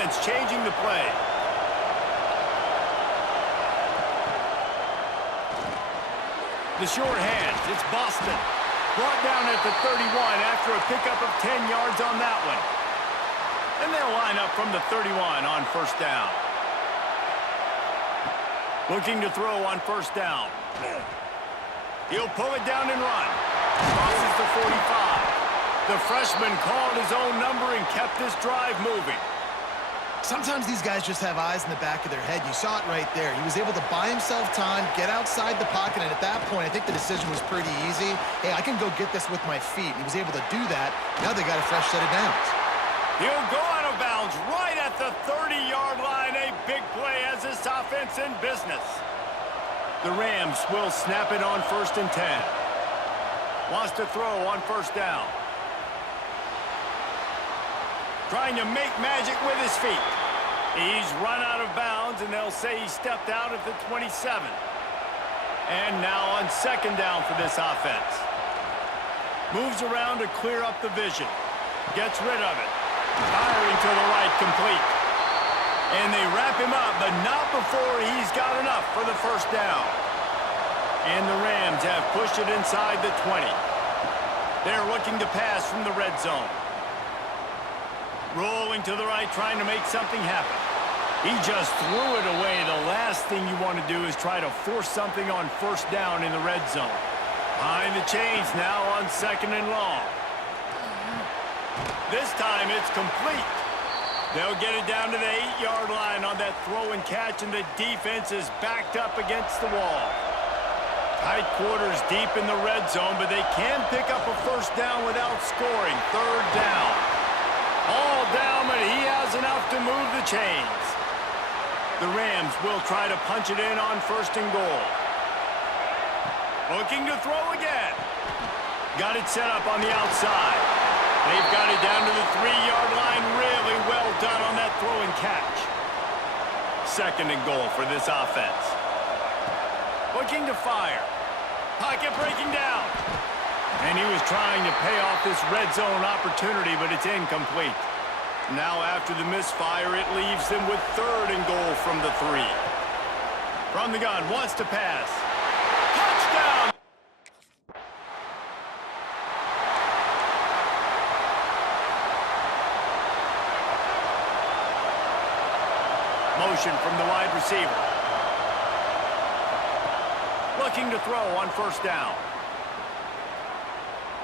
offense changing the play. The short hands, it's Boston. Brought down at the 31 after a pickup of 10 yards on that one. And they'll line up from the 31 on first down. Looking to throw on first down. He'll pull it down and run. Crosses the 45. The freshman called his own number and kept this drive moving. Sometimes these guys just have eyes in the back of their head. You saw it right there. He was able to buy himself time, get outside the pocket, and at that point, I think the decision was pretty easy. Hey, I can go get this with my feet. He was able to do that. Now they got a fresh set of downs. He'll go out of bounds right at the 30-yard line. A big play as this offense in business. The Rams will snap it on 1st and 10. Wants to throw on first down. Trying to make magic with his feet. He's run out of bounds, and they'll say he stepped out at the 27. And now on 2nd down for this offense. Moves around to clear up the vision. Gets rid of it. Firing to the right, complete. And they wrap him up, but not before he's got enough for the first down. And the Rams have pushed it inside the 20. They're looking to pass from the red zone. Rolling to the right, trying to make something happen. He just threw it away. The last thing you want to do is try to force something on first down in the red zone. Behind the chains now on 2nd and long. This time it's complete. They'll get it down to the 8-yard line on that throw and catch, and the defense is backed up against the wall. Tight quarters deep in the red zone, but they can pick up a first down without scoring. 3rd down. All down, but he has enough to move the chains. The Rams will try to punch it in on 1st and goal. Looking to throw again. Got it set up on the outside. They've got it down to the 3-yard line. Really well done on that throw and catch. 2nd and goal for this offense. Looking to fire. Pocket breaking down. And he was trying to pay off this red zone opportunity, but it's incomplete. Now after the misfire, it leaves them with 3rd and goal from the 3. From the gun, wants to pass. Touchdown! Motion from the wide receiver. Looking to throw on first down.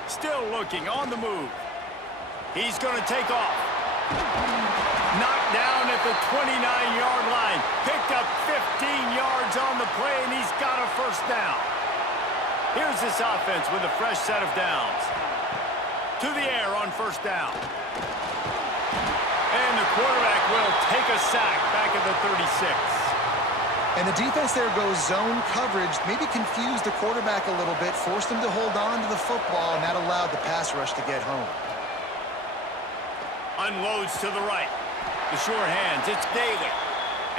Still looking, on the move. He's going to take off. Knocked down at the 29-yard line. Picked up 15 yards on the play, and he's got a first down. Here's this offense with a fresh set of downs. To the air on first down. And the quarterback will take a sack back at the 36. And the defense there goes zone coverage, maybe confused the quarterback a little bit, forced him to hold on to the football, and that allowed the pass rush to get home. Unloads to the right. The short hands, it's Daly.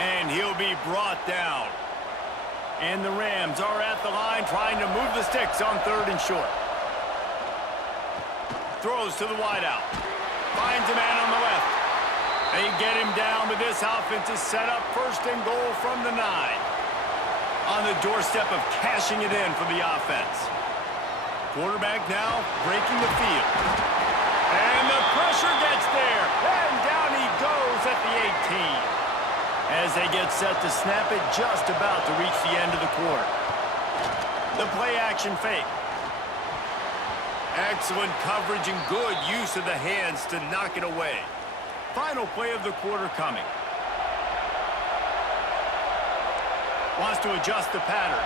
And he'll be brought down. And the Rams are at the line trying to move the sticks on 3rd and short. Throws to the wideout. Finds a man on the left. They get him down, but this offense is set up 1st and goal from the 9. On the doorstep of cashing it in for the offense. Quarterback now breaking the field. And the pressure gets there. And down he goes at the 18. As they get set to snap it, just about to reach the end of the quarter. The play action fake. Excellent coverage and good use of the hands to knock it away. Final play of the quarter coming. Wants to adjust the pattern.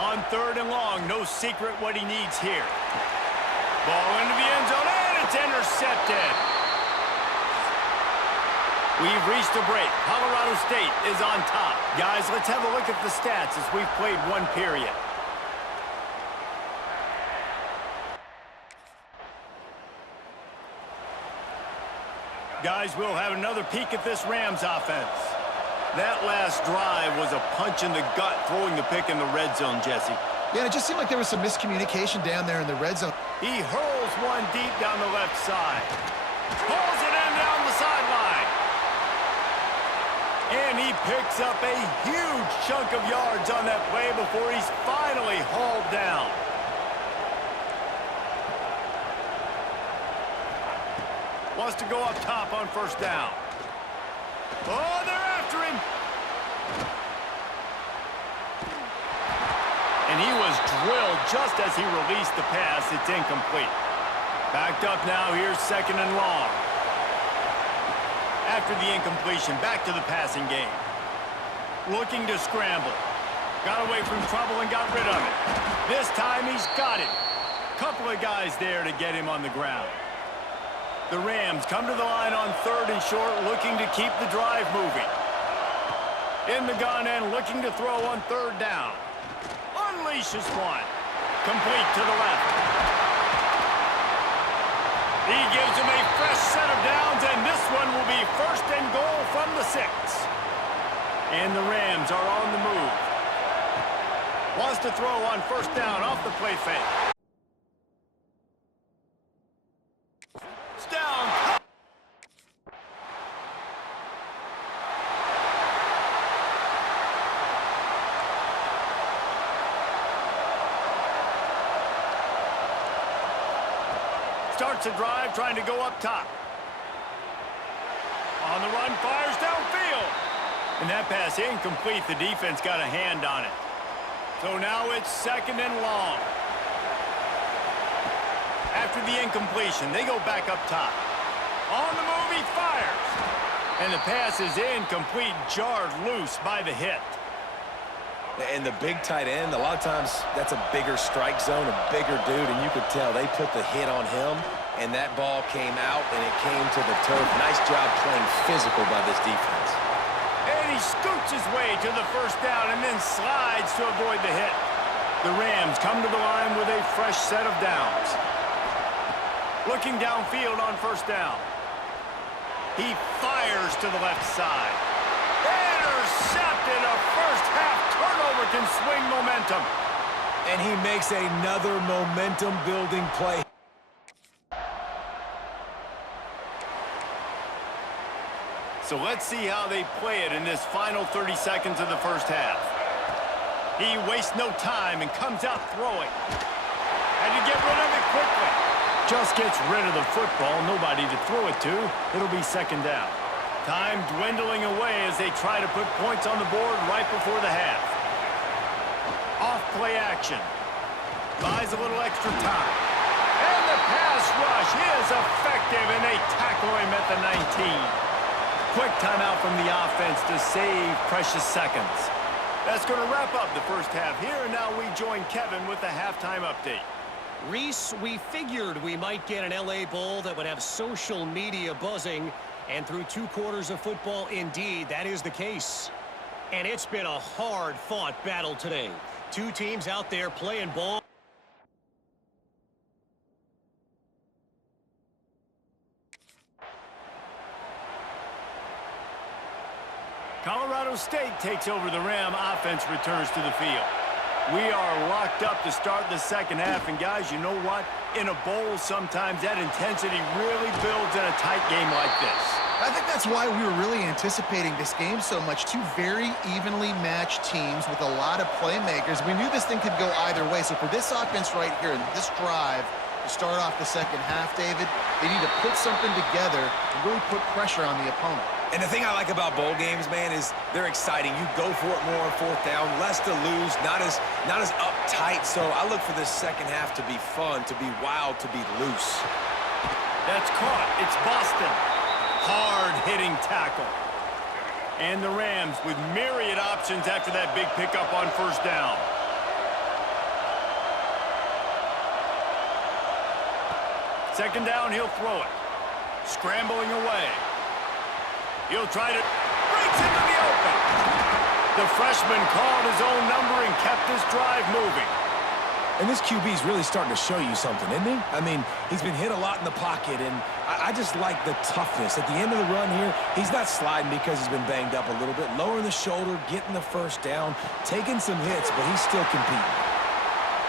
On 3rd and long, no secret what he needs here. Ball into the end zone, and it's intercepted. We've reached a break. Colorado State is on top. Guys, let's have a look at the stats as we've played one period. Guys, we'll have another peek at this Rams offense. That last drive was a punch in the gut, throwing the pick in the red zone, Jesse. Yeah, it just seemed like there was some miscommunication down there in the red zone. He hurls one deep down the left side. Pulls it in down the side. And he picks up a huge chunk of yards on that play before he's finally hauled down. Wants to go up top on first down. Oh, they're after him. And he was drilled just as he released the pass. It's incomplete. Backed up now. Here's second and long. After the incompletion, back to the passing game. Looking to scramble. Got away from trouble and got rid of it. This time he's got it. Couple of guys there to get him on the ground. The Rams come to the line on third and short, looking to keep the drive moving. In the gun and looking to throw on third down. Unleashes one. Complete to the left. He gives him a fresh set of downs, and this one will be first and goal from the 6. And the Rams are on the move. Wants to throw on first down off the play fake. It's down. Starts a drive trying to go up top. On the run, fires downfield. And that pass incomplete. The defense got a hand on it. So now it's second and long. After the incompletion, they go back up top. On the move, he fires. And the pass is incomplete, jarred loose by the hit. And the big tight end, a lot of times that's a bigger strike zone, a bigger dude, and you could tell they put the hit on him, and that ball came out, and it came to the turf. Nice job playing physical by this defense. And he scoots his way to the first down and then slides to avoid the hit. The Rams come to the line with a fresh set of downs. Looking downfield on first down. He fires to the left side. Intercepted. A first half turnover can swing momentum. And he makes another momentum-building play. So let's see how they play it in this final 30 seconds of the first half. He wastes no time and comes out throwing. Had to get rid of it quickly. Just gets rid of the football. Nobody to throw it to. It'll be second down. Time dwindling away as they try to put points on the board right before the half. Off-play action. Buys a little extra time. And the pass rush is effective, and they tackle him at the 19. Quick timeout from the offense to save precious seconds. That's going to wrap up the first half here, and now we join Kevin with the halftime update. Reese, we figured we might get an LA Bowl that would have social media buzzing, and through 2 quarters of football, indeed, that is the case. And it's been a hard-fought battle today. 2 teams out there playing ball. Colorado State takes over. The Ram offense returns to the field. We are locked up to start the second half, and guys, you know what? In a bowl, sometimes that intensity really builds in a tight game like this. I think that's why we were really anticipating this game so much. 2 very evenly matched teams with a lot of playmakers. We knew this thing could go either way. So for this offense right here and this drive to start off the second half, David, they need to put something together and really put pressure on the opponent. And the thing I like about bowl games, man, is they're exciting. You go for it more on fourth down, less to lose, not as uptight. So I look for this second half to be fun, to be wild, to be loose. That's caught. It's Boston. Hard-hitting tackle. And the Rams with myriad options after that big pickup on first down. Second down, he'll throw it. Scrambling away. He'll try to breaks into the open. The freshman called his own number and kept this drive moving. And this QB's really starting to show you something, isn't he? I mean, he's been hit a lot in the pocket, and I just like the toughness. At the end of the run here, he's not sliding because he's been banged up a little bit. Lowering the shoulder, getting the first down, taking some hits, but he's still competing.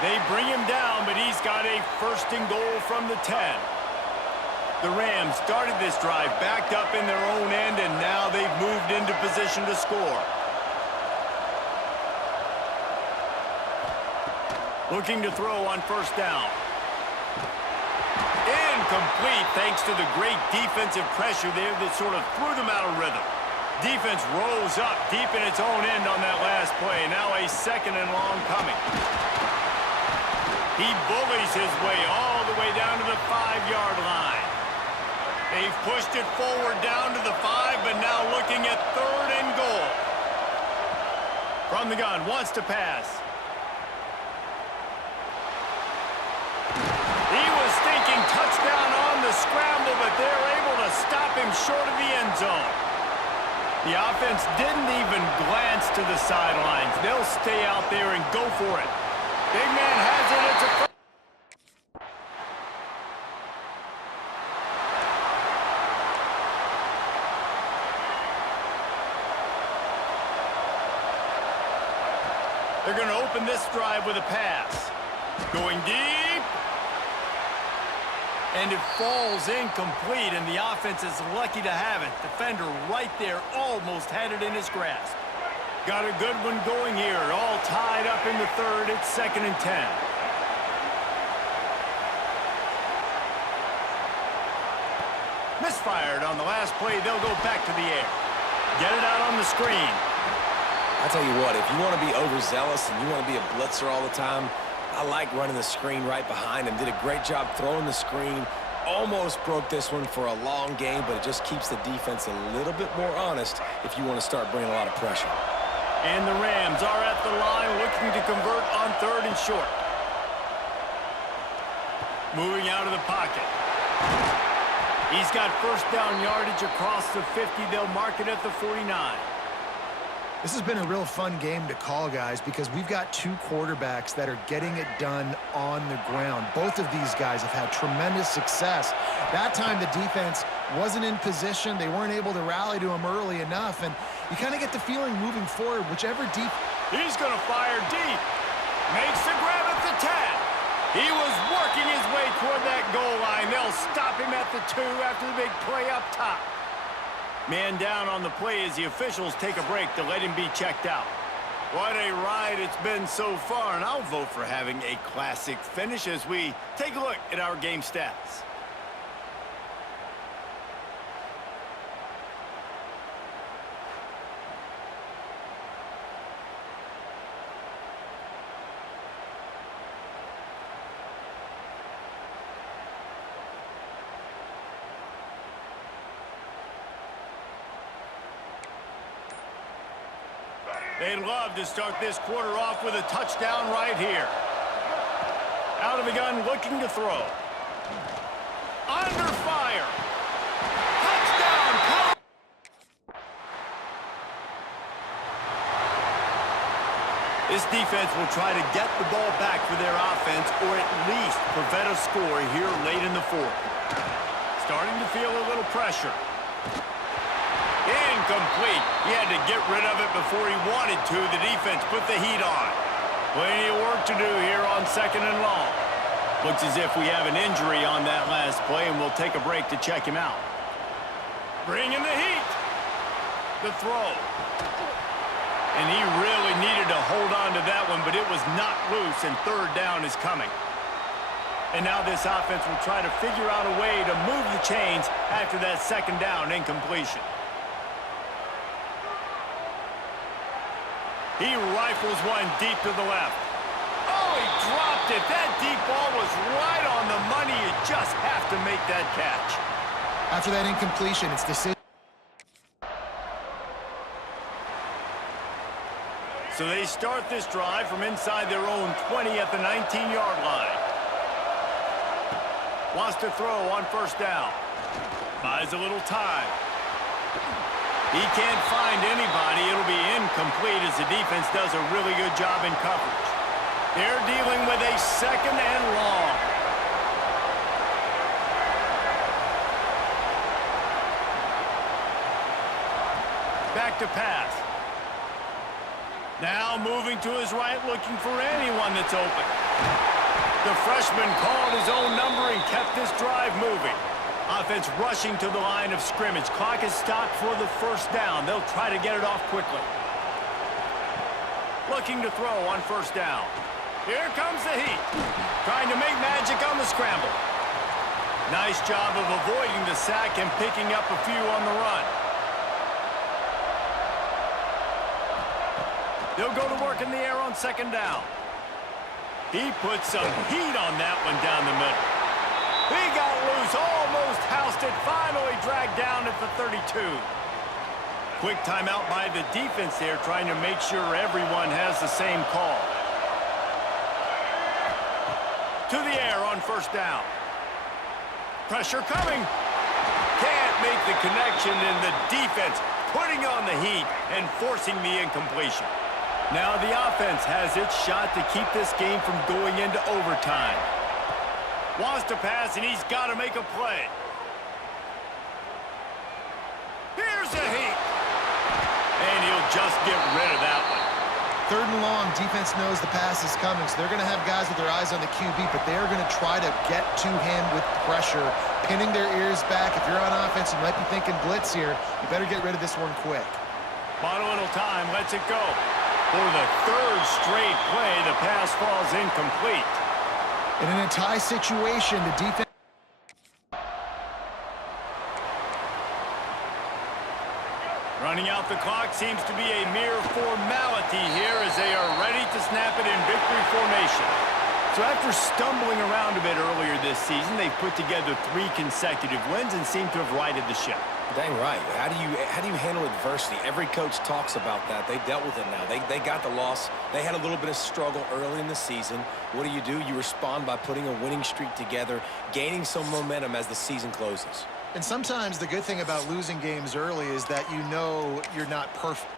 They bring him down, but he's got a first and goal from the 10. The Rams started this drive backed up in their own end, and now they've moved into position to score. Looking to throw on first down. Incomplete thanks to the great defensive pressure there that sort of threw them out of rhythm. Defense rose up deep in its own end on that last play. Now a second and long coming. He bullies his way all the way down to the 5-yard line. They've pushed it forward down to the 5, but now looking at 3rd and goal. From the gun, wants to pass. He was thinking touchdown on the scramble, but they're able to stop him short of the end zone. The offense didn't even glance to the sidelines. They'll stay out there and go for it. Big man has it. It's a... They're going to open this drive with a pass. Going deep. And it falls incomplete, and the offense is lucky to have it. Defender right there almost had it in his grasp. Got a good one going here. All tied up in the 3rd. It's 2nd and 10. Misfired on the last play. They'll go back to the air. Get it out on the screen. I tell you what, if you want to be overzealous and you want to be a blitzer all the time, I like running the screen right behind him. Did a great job throwing the screen. Almost broke this one for a long game, but it just keeps the defense a little bit more honest if you want to start bringing a lot of pressure. And the Rams are at the line looking to convert on 3rd and short. Moving out of the pocket. He's got first down yardage across the 50. They'll mark it at the 49. This has been a real fun game to call, guys, because we've got 2 quarterbacks that are getting it done on the ground. Both of these guys have had tremendous success. That time the defense wasn't in position. They weren't able to rally to him early enough, and you kind of get the feeling moving forward, whichever deep... He's going to fire deep. Makes the grab at the 10. He was working his way toward that goal line. They'll stop him at the 2 after the big play up top. Man down on the play as the officials take a break to let him be checked out. What a ride it's been so far, and I'll vote for having a classic finish as we take a look at our game stats. They'd love to start this quarter off with a touchdown right here. Out of the gun, looking to throw. Under fire. Touchdown. This defense will try to get the ball back for their offense or at least prevent a score here late in the 4th. Starting to feel a little pressure. Incomplete. He had to get rid of it before he wanted to. The defense put the heat on. Plenty of work to do here on 2nd and long. Looks as if we have an injury on that last play, and we'll take a break to check him out. Bringing the heat. The throw. And he really needed to hold on to that one, but it was not loose, and 3rd down is coming. And now this offense will try to figure out a way to move the chains after that 2nd down incompletion. He rifles one deep to the left. Oh, he dropped it. That deep ball was right on the money. You just have to make that catch. After that incompletion, it's decision. So they start this drive from inside their own 20 at the 19-yard line. Wants to throw on first down. Buys a little time. He can't find anybody. It'll be incomplete as the defense does a really good job in coverage. They're dealing with a 2nd and long. Back to pass. Now moving to his right, looking for anyone that's open. The freshman called his own number and kept this drive moving. Offense rushing to the line of scrimmage. Clock is stopped for the first down. They'll try to get it off quickly. Looking to throw on first down. Here comes the heat. Trying to make magic on the scramble. Nice job of avoiding the sack and picking up a few on the run. They'll go to work in the air on second down. He put some heat on that one down the middle. He got loose, almost housed it, finally dragged down at the 32. Quick timeout by the defense there, trying to make sure everyone has the same call. To the air on first down. Pressure coming. Can't make the connection, and the defense putting on the heat and forcing the incompletion. Now the offense has its shot to keep this game from going into overtime. Wants to pass, and he's got to make a play. Here's the heat. And he'll just get rid of that one. 3rd and long, defense knows the pass is coming, so they're going to have guys with their eyes on the QB, but they're going to try to get to him with pressure, pinning their ears back. If you're on offense, you might be thinking blitz here. You better get rid of this one quick. Bottom little time, lets it go. For the 3rd straight play, the pass falls incomplete. And in a tie situation, the defense... Running out the clock seems to be a mere formality here as they are ready to snap it in victory formation. So after stumbling around a bit earlier this season, they've put together 3 consecutive wins and seem to have righted the ship. Dang right. How do you handle adversity? Every coach talks about that. They dealt with it now. They got the loss. They had a little bit of struggle early in the season. What do? You respond by putting a winning streak together, gaining some momentum as the season closes. And sometimes the good thing about losing games early is that you know you're not perfect.